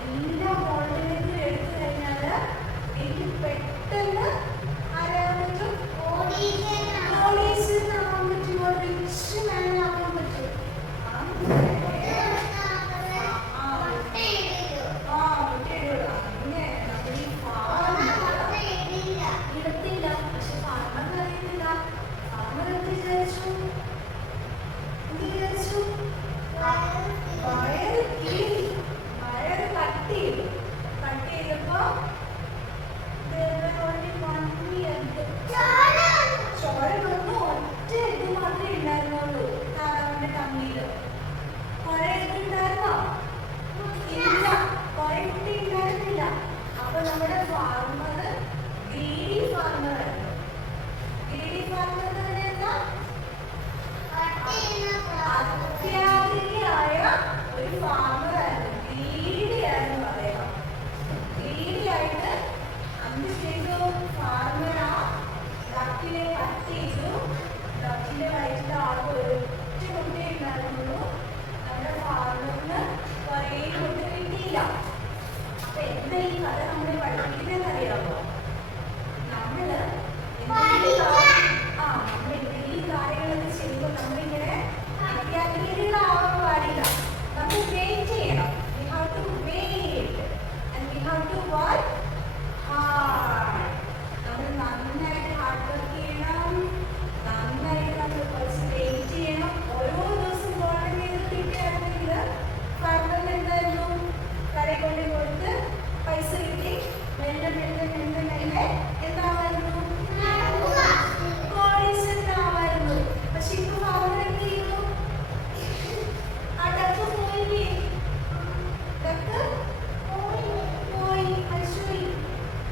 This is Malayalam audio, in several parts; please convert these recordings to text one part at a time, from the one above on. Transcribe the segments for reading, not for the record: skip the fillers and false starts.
എല്ലാ മോഡലിലും എടുത്തു കഴിഞ്ഞാൽ എനിക്ക് പെട്ടെന്ന് ആരാൻ പറ്റും? കോടീശ്വരനാവാൻ പറ്റുമോ? റിച്ച് മാൻ ആവാൻ പറ്റും. ഇടത്തില്ല. പക്ഷെ ഫാർമർ അറിയുന്നില്ല. ഫാർമർ എന്ത് വിചാരിച്ചു? വയറ് കട്ട് ചെയ്തു. കട്ട് ചെയ്തപ്പോ ചോര വന്നു. ഒറ്റ ഇത് മാത്രമേ ഉണ്ടായിരുന്നുള്ളൂ താറാവിന്റെ തമ്മില്. കുറെ ഉണ്ടായിരുന്നോ? ഇല്ല, കുറെ കുട്ടി ഉണ്ടായിരുന്നില്ല. അപ്പൊ നമ്മുടെ ഫാർമർ ഗ്രീഡി ഫാർമർ ആയിരുന്നു. ഗ്രീഡി ഫാർമർ എന്ന് പറയുന്ന അത്യാഗ്രഹിയായ ഒരു ഫാർമർ ആയിരുന്നു. ഗ്രീഡി ആയിരുന്നു പറയാം. ഗ്രീഡി ആയിട്ട് എന്ത് ചെയ്തു? ഫാർമർ ആ ഡക്കിനെ കട്ട് ചെയ്തു. ഡക്കിന്റെ വയറ്റിൽ ആൾക്ക് ഒരൊറ്റ കുട്ടി ഉണ്ടായിരുന്നുള്ളൂ. നമ്മുടെ ഫാർമറിന് കുറേ കുട്ടി കിട്ടിയില്ല. അപ്പൊ എന്താ ഈ കഥ നമ്മളെ പഠിപ്പിക്കുന്നത് അറിയാമോ? നമ്മള് ഈ കാര്യങ്ങളൊക്കെ ചെയ്യുമ്പോൾ നമ്മളിങ്ങനെ അത്യാഗ്രഹികളാവാൻ പാടില്ല. നമ്മൾ വെയിറ്റ് ചെയ്യണം. We have to wait and we have to work hard. നമ്മൾ നന്നായിട്ട് ഹാർഡ് വർക്ക് ചെയ്യണം. നന്നായിട്ട് നമ്മൾ കുറച്ച് വെയിറ്റ് ചെയ്യണം. ഓരോ ദിവസം ഗോൾഡൻ ചെയ്ത് കിട്ടിയാണെങ്കിൽ ഫാർമറിന് എന്തായിരുന്നു? കടയിൽ കൊണ്ട് കൊടുത്ത് പൈസ കിട്ടി. മെല്ലെ മെല്ലെ മെല്ലെ മെല്ലെ എന്താവായിരുന്നു? കോടീശ്വരനാവായിരുന്നു. പക്ഷെ ഇപ്പൊ ഫാർമർ എന്ത് ചെയ്യുന്നു? ആ ഡക്ക് പോയില്ലേ? ഡക്ക് പോയി, മരിച്ചുപോയി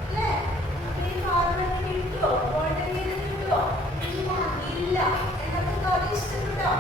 അല്ലേ? അപ്പൊ ഈ ഫാർമറിന് കിട്ടുമോ? ഗോൾഡൻ ചെയ്ത് കിട്ടുമോ? ഇല്ല. എന്നൊക്കെ കഥ ഇഷ്ടപ്പെട്ടോ?